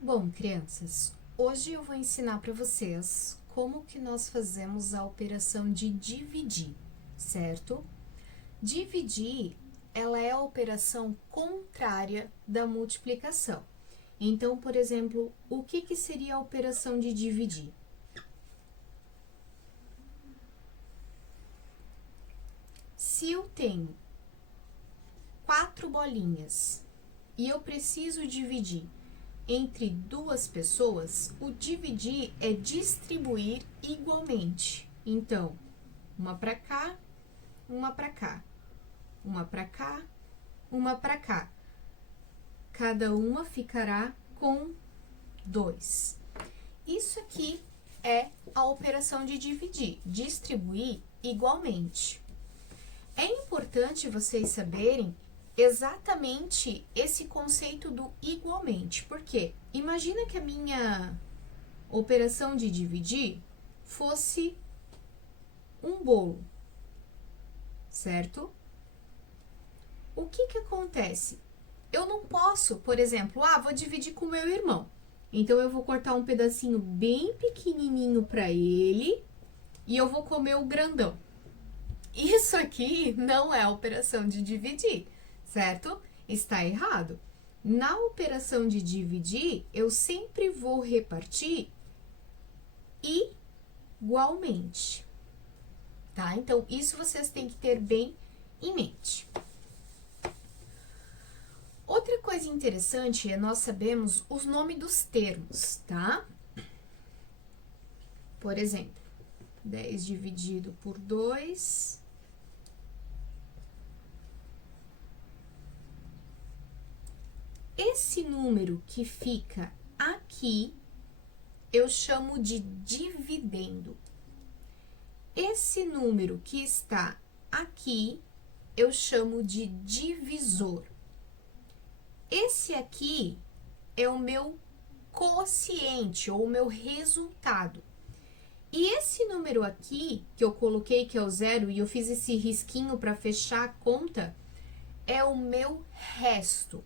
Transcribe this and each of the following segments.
Bom, crianças, hoje eu vou ensinar para vocês como que nós fazemos a operação de dividir, certo? Dividir, ela é a operação contrária da multiplicação. Então, por exemplo, o que seria a operação de dividir? Se eu tenho 4 bolinhas e eu preciso dividir entre duas pessoas, o dividir é distribuir igualmente. Então, uma para cá, uma para cá, uma para cá, uma para cá. Cada uma ficará com 2. Isso aqui é a operação de dividir, distribuir igualmente. É importante vocês saberem exatamente esse conceito do igualmente. Por quê? Imagina que a minha operação de dividir fosse um bolo, certo? O que acontece? Eu não posso, por exemplo, vou dividir com meu irmão. Então, eu vou cortar um pedacinho bem pequenininho para ele e eu vou comer o grandão. Isso aqui não é a operação de dividir, certo? Está errado. Na operação de dividir, eu sempre vou repartir igualmente, tá? Então, isso vocês têm que ter bem em mente. Outra coisa interessante é nós sabemos os nomes dos termos, tá? Por exemplo, 10 dividido por 2... Esse número que fica aqui, eu chamo de dividendo. Esse número que está aqui, eu chamo de divisor. Esse aqui é o meu quociente, ou o meu resultado. E esse número aqui, que eu coloquei que é o 0, e eu fiz esse risquinho para fechar a conta, é o meu resto.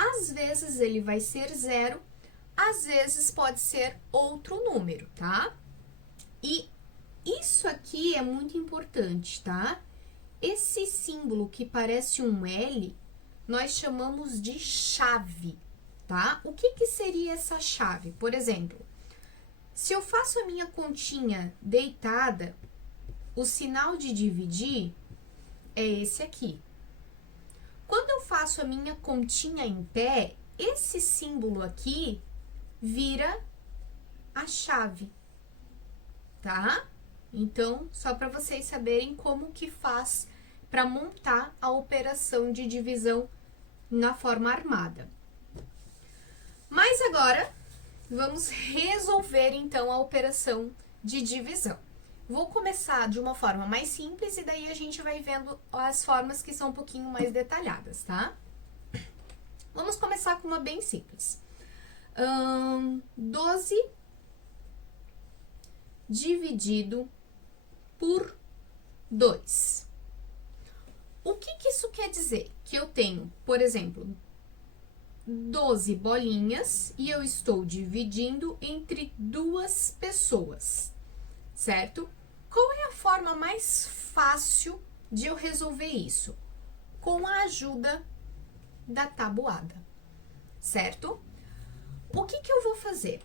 Às vezes ele vai ser 0, às vezes pode ser outro número, tá? E isso aqui é muito importante, tá? Esse símbolo que parece um L, nós chamamos de chave, tá? O que seria essa chave? Por exemplo, se eu faço a minha continha deitada, o sinal de dividir é esse aqui. Quando eu faço a minha continha em pé, esse símbolo aqui vira a chave, tá? Então, só para vocês saberem como que faz para montar a operação de divisão na forma armada. Mas agora, vamos resolver então a operação de divisão. Vou começar de uma forma mais simples e daí a gente vai vendo as formas que são um pouquinho mais detalhadas, tá? Vamos começar com uma bem simples. 12 dividido por 2. O que isso quer dizer? Que eu tenho, por exemplo, 12 bolinhas e eu estou dividindo entre duas pessoas, certo? Qual é a forma mais fácil de eu resolver isso? Com a ajuda da tabuada, certo? O que eu vou fazer?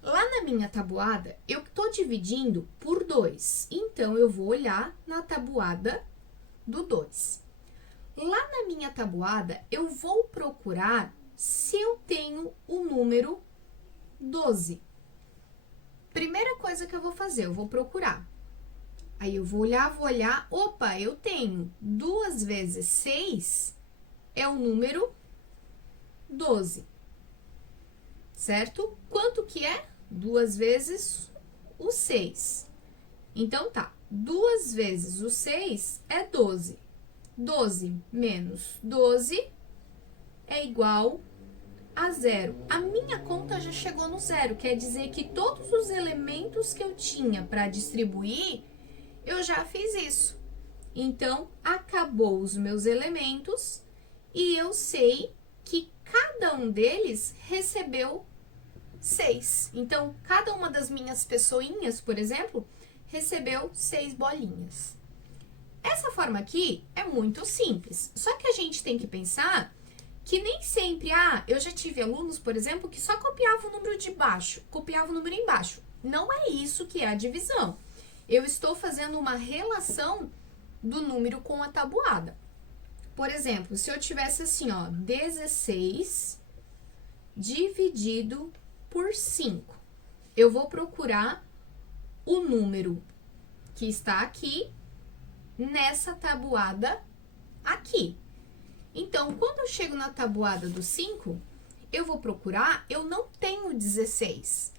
Lá na minha tabuada, eu estou dividindo por 2, então eu vou olhar na tabuada do 2. Lá na minha tabuada, eu vou procurar se eu tenho o número 12. Primeira coisa que eu vou fazer, eu vou procurar. Aí eu vou olhar, opa, eu tenho 2 vezes 6 é o número 12, certo? Quanto que é? 2 vezes o 6. Então, tá, 2 vezes o 6 é 12. 12 menos 12 é igual a 0. A minha conta já chegou no 0, quer dizer que todos os elementos que eu tinha para distribuir, eu já fiz isso. Então, acabou os meus elementos e eu sei que cada um deles recebeu 6. Então, cada uma das minhas pessoinhas, por exemplo, recebeu 6 bolinhas. Essa forma aqui é muito simples, só que a gente tem que pensar que nem sempre, eu já tive alunos, por exemplo, que só copiavam o número de baixo, copiavam o número embaixo. Não é isso que é a divisão. Eu estou fazendo uma relação do número com a tabuada. Por exemplo, se eu tivesse assim, ó, 16 dividido por 5. Eu vou procurar o número que está aqui nessa tabuada aqui. Então, quando eu chego na tabuada do 5, eu vou procurar, eu não tenho 16.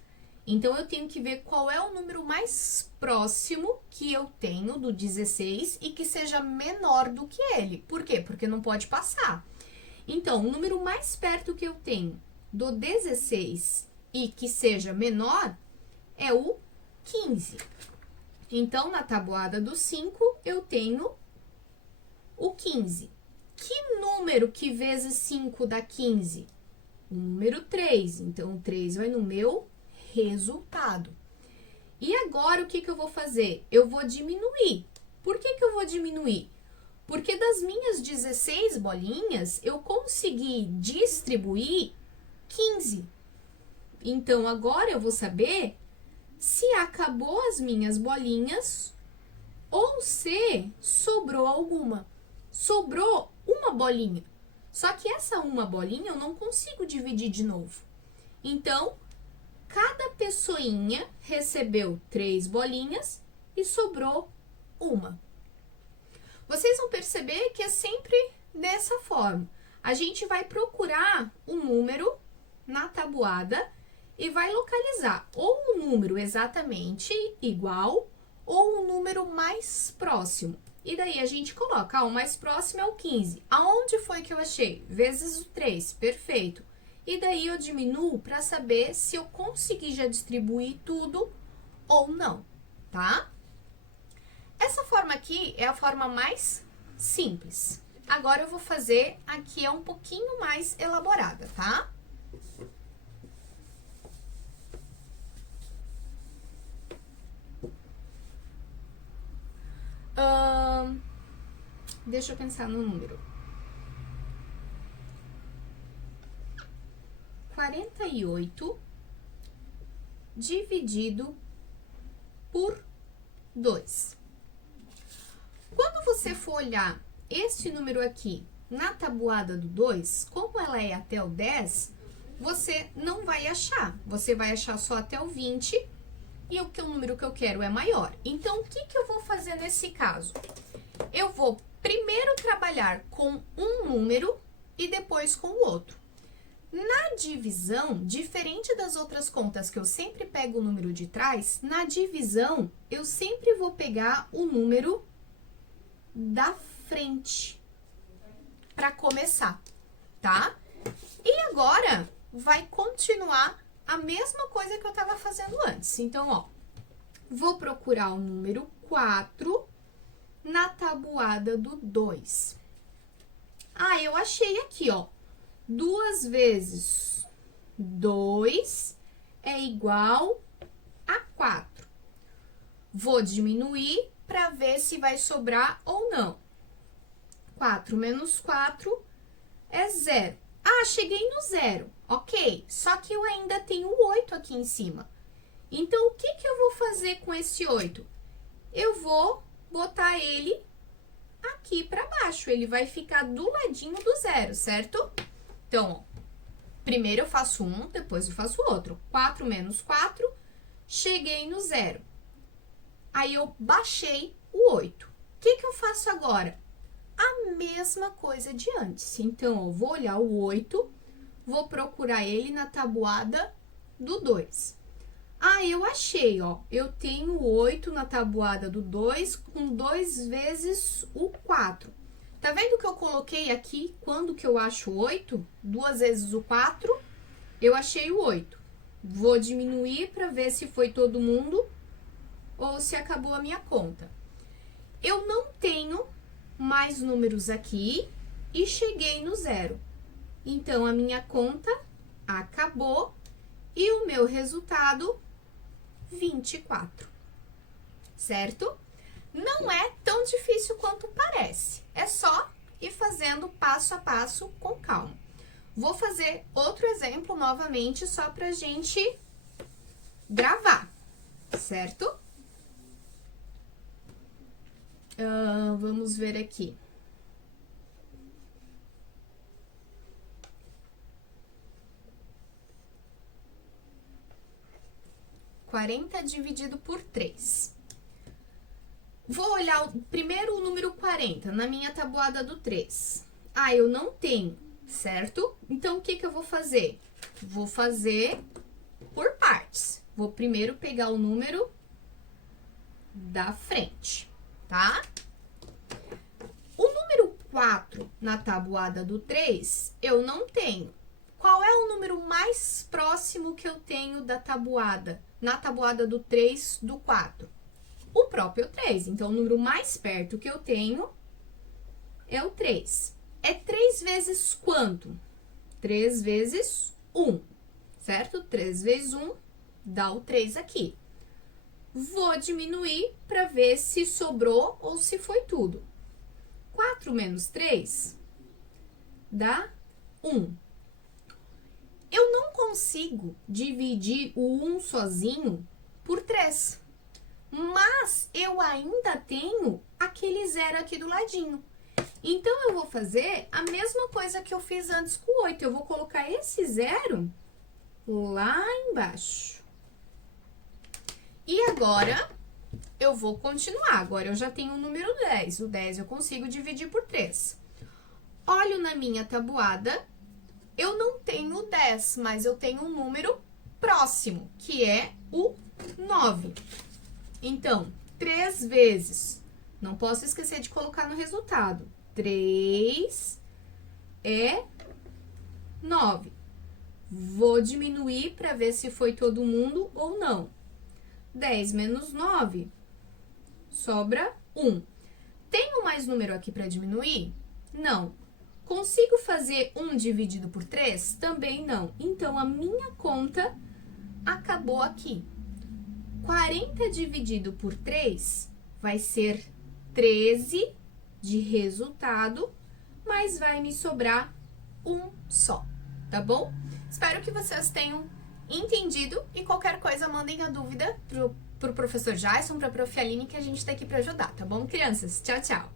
Então, eu tenho que ver qual é o número mais próximo que eu tenho do 16 e que seja menor do que ele. Por quê? Porque não pode passar. Então, o número mais perto que eu tenho do 16 e que seja menor é o 15. Então, na tabuada do 5, eu tenho o 15. Que número que vezes 5 dá 15? O número 3. Então, o 3 vai no meu resultado. E agora, o que eu vou fazer? Eu vou diminuir. Por que eu vou diminuir? Porque das minhas 16 bolinhas, eu consegui distribuir 15. Então, agora eu vou saber se acabou as minhas bolinhas ou se sobrou alguma. Sobrou uma bolinha. Só que essa uma bolinha eu não consigo dividir de novo. Então, cada pessoinha recebeu 3 bolinhas e sobrou uma. Vocês vão perceber que é sempre dessa forma. A gente vai procurar o número na tabuada e vai localizar ou o número exatamente igual ou o número mais próximo. E daí a gente coloca, o mais próximo é o 15. Aonde foi que eu achei? Vezes o 3, perfeito. E daí eu diminuo para saber se eu consegui já distribuir tudo ou não, tá? Essa forma aqui é a forma mais simples. Agora eu vou fazer aqui é um pouquinho mais elaborada, tá? Deixa eu pensar no número. 48 dividido por 2. Quando você for olhar este número aqui na tabuada do 2, como ela é até o 10, você não vai achar. Você vai achar só até o 20 e o número que eu quero é maior. Então, o que eu vou fazer nesse caso? Eu vou primeiro trabalhar com um número e depois com o outro. Na divisão, diferente das outras contas que eu sempre pego o número de trás, na divisão eu sempre vou pegar o número da frente para começar, tá? E agora vai continuar a mesma coisa que eu estava fazendo antes. Então, ó, vou procurar o número 4 na tabuada do 2. Eu achei aqui, ó. 2 vezes 2 é igual a 4. Vou diminuir para ver se vai sobrar ou não. 4 menos 4 é 0. Cheguei no 0. Ok, só que eu ainda tenho 8 aqui em cima. Então, o que eu vou fazer com esse 8? Eu vou botar ele aqui para baixo. Ele vai ficar do ladinho do 0, certo? Então, ó, primeiro eu faço um, depois eu faço outro. 4 menos 4, cheguei no 0. Aí, eu baixei o 8. O que eu faço agora? A mesma coisa de antes. Então, eu vou olhar o 8, vou procurar ele na tabuada do 2. Eu achei, ó. Eu tenho 8 na tabuada do 2 com 2 vezes o 4. Tá vendo que eu coloquei aqui quando que eu acho 8? 2 vezes o 4, eu achei o 8. Vou diminuir para ver se foi todo mundo ou se acabou a minha conta. Eu não tenho mais números aqui e cheguei no 0. Então, a minha conta acabou e o meu resultado, 24, certo? Não é tão difícil quanto parece, é só ir fazendo passo a passo com calma. Vou fazer outro exemplo novamente, só pra gente gravar, certo? Vamos ver aqui. Quarenta dividido por 3. Vou olhar primeiro o número 40 na minha tabuada do 3. Ah, eu não tenho, certo? Então, o que que eu vou fazer? Vou fazer por partes. Vou primeiro pegar o número da frente, tá? O número 4 na tabuada do 3, eu não tenho. Qual é o número mais próximo que eu tenho da tabuada? Na tabuada do 3, do 4? O próprio 3. Então, o número mais perto que eu tenho é o 3. É 3 vezes quanto? 3 vezes 1, certo? 3 vezes 1 dá o 3 aqui. Vou diminuir para ver se sobrou ou se foi tudo. 4 menos 3 dá 1. Eu não consigo dividir o 1 sozinho por 3. Mas eu ainda tenho aquele zero aqui do ladinho. Então, eu vou fazer a mesma coisa que eu fiz antes com o 8. Eu vou colocar esse zero lá embaixo. E agora, eu vou continuar. Agora, eu já tenho o número 10. O 10 eu consigo dividir por 3. Olho na minha tabuada. Eu não tenho o 10, mas eu tenho um número próximo, que é o 9. Então, 3 vezes, não posso esquecer de colocar no resultado, 3 é 9. Vou diminuir para ver se foi todo mundo ou não. 10 menos 9, sobra 1. Tenho mais número aqui para diminuir? Não. Consigo fazer 1 dividido por 3? Também não. Então, a minha conta acabou aqui. 40 dividido por 3 vai ser 13 de resultado, mas vai me sobrar 1 só, tá bom? Espero que vocês tenham entendido e qualquer coisa mandem a dúvida pro professor Jason, pra Prof. Aline, que a gente tá aqui para ajudar, tá bom, crianças? Tchau, tchau!